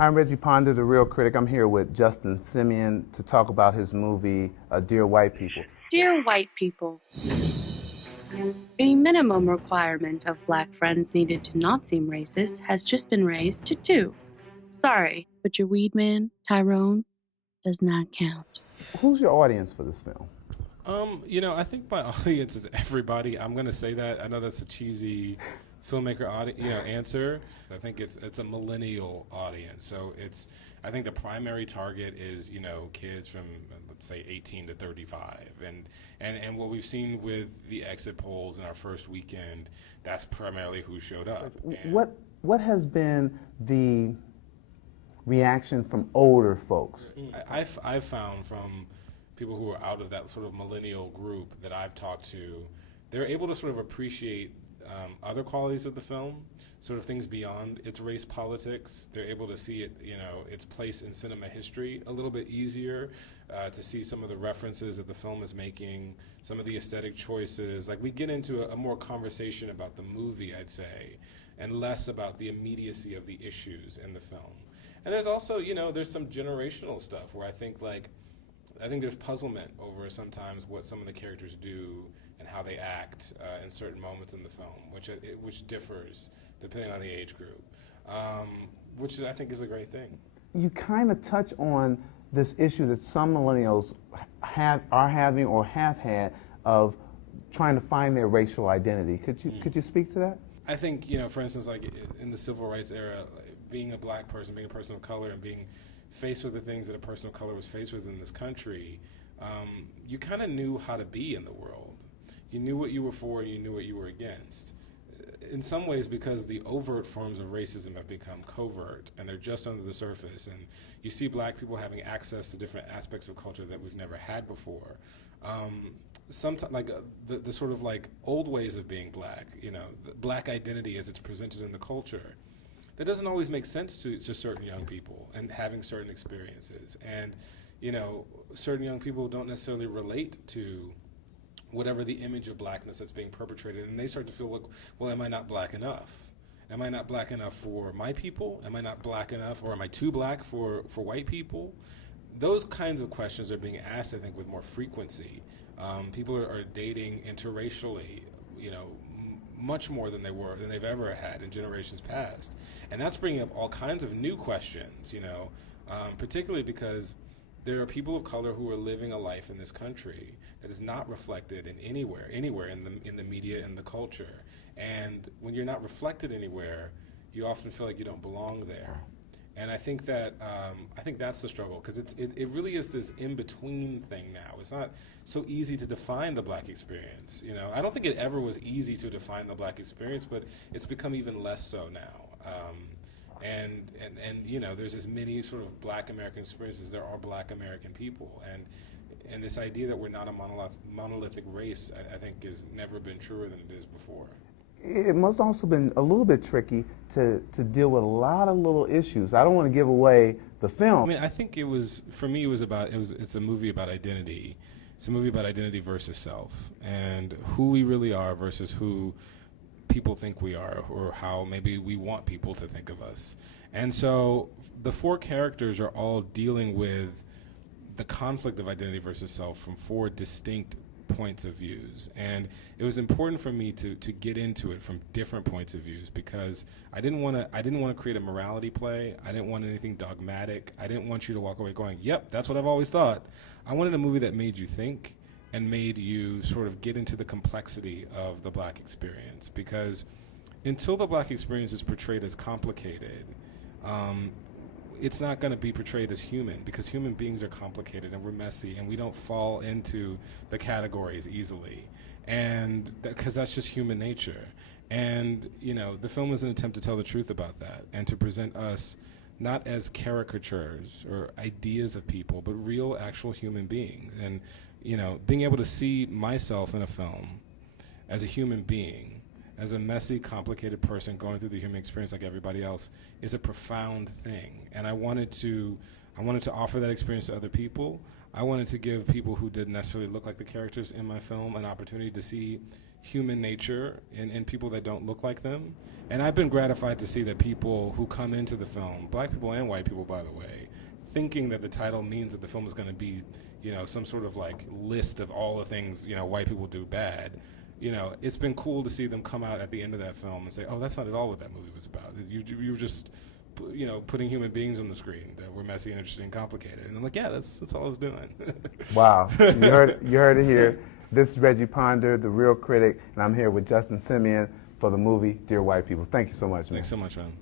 Hi, I'm Reggie Ponder, the Reel Critic. I'm here with Justin Simien to talk about his movie, Dear White People. Dear white people, the minimum requirement of black friends needed to not seem racist has just been raised to 2. Sorry, but your weed man, Tyrone, does not count. Who's your audience for this film? I think my audience is everybody. I'm gonna say that. I know that's a cheesy filmmaker answer. I think it's a millennial audience. So I think the primary target is kids from let's say 18 to 35, and what we've seen with the exit polls in our first weekend, that's primarily who showed up. What has been the reaction from older folks? I've found from people who are out of that sort of millennial group that I've talked to, they're able to sort of appreciate other qualities of the film, sort of things beyond its race politics. They're able to see it, its place in cinema history a little bit easier, to see some of the references that the film is making, some of the aesthetic choices. Like, we get into a more conversation about the movie, I'd say, and less about the immediacy of the issues in the film. And there's also, there's some generational stuff where I think there's puzzlement over sometimes what some of the characters do and how they act in certain moments in the film, which differs depending on the age group, I think is a great thing. You kind of touch on this issue that some millennials are having or have had of trying to find their racial identity. Could you speak to that? I think, for instance, like in the civil rights era, being a black person, being a person of color, and being faced with the things that a person of color was faced with in this country, you kind of knew how to be in the world. You knew what you were for, and you knew what you were against. In some ways, because the overt forms of racism have become covert, and they're just under the surface, and you see black people having access to different aspects of culture that we've never had before. Sometimes, like the sort of like old ways of being black, the black identity as it's presented in the culture, that doesn't always make sense to certain young people and having certain experiences. And, certain young people don't necessarily relate to whatever the image of blackness that's being perpetrated, and they start to feel like, well, am I not black enough? Am I not black enough for my people? Am I not black enough, or am I too black for white people? Those kinds of questions are being asked, I think, with more frequency. People are dating interracially, much more than they've ever had in generations past, and that's bringing up all kinds of new questions. Particularly because there are people of color who are living a life in this country that is not reflected in anywhere in the media and the culture. And when you're not reflected anywhere, you often feel like you don't belong there. And I think that's the struggle, because it really is this in-between thing now. It's not so easy to define the black experience. I don't think it ever was easy to define the black experience, but it's become even less so now. And there's as many sort of black American experiences as there are black American people. And this idea that we're not a monolithic race, I think, has never been truer than it is before. It must also been a little bit tricky to deal with a lot of little issues. I don't want to give away the film. I mean, I think for me, it's a movie about identity. It's a movie about identity versus self, and who we really are versus who people think we are, or how maybe we want people to think of us. And so the 4 characters are all dealing with the conflict of identity versus self from 4 distinct points of views, and it was important for me to get into it from different points of views, because I didn't want to create a morality play. I didn't want anything dogmatic. I didn't want you to walk away going, yep, that's what I've always thought. I wanted a movie that made you think and made you sort of get into the complexity of the black experience, because until the black experience is portrayed as complicated, it's not going to be portrayed as human, because human beings are complicated and we're messy and we don't fall into the categories easily, and because that's just human nature. And the film is an attempt to tell the truth about that and to present us not as caricatures or ideas of people, but real, actual human beings. And being able to see myself in a film as a human being, as a messy, complicated person going through the human experience like everybody else, is a profound thing. And I wanted to offer that experience to other people. I wanted to give people who didn't necessarily look like the characters in my film an opportunity to see human nature in people that don't look like them. And I've been gratified to see that people who come into the film, black people and white people, by the way, thinking that the title means that the film is going to be, you know, some sort of like list of all the things, you know, white people do bad. You know, it's been cool to see them come out at the end of that film and say, oh, that's not at all what that movie was about. You were just, you know, putting human beings on the screen that were messy and interesting and complicated. And I'm like, yeah, that's all I was doing. Wow, you heard it here. This is Reggie Ponder, the Reel Critic, and I'm here with Justin Simien for the movie Dear White People. Thank you so much, man. Thanks so much, man.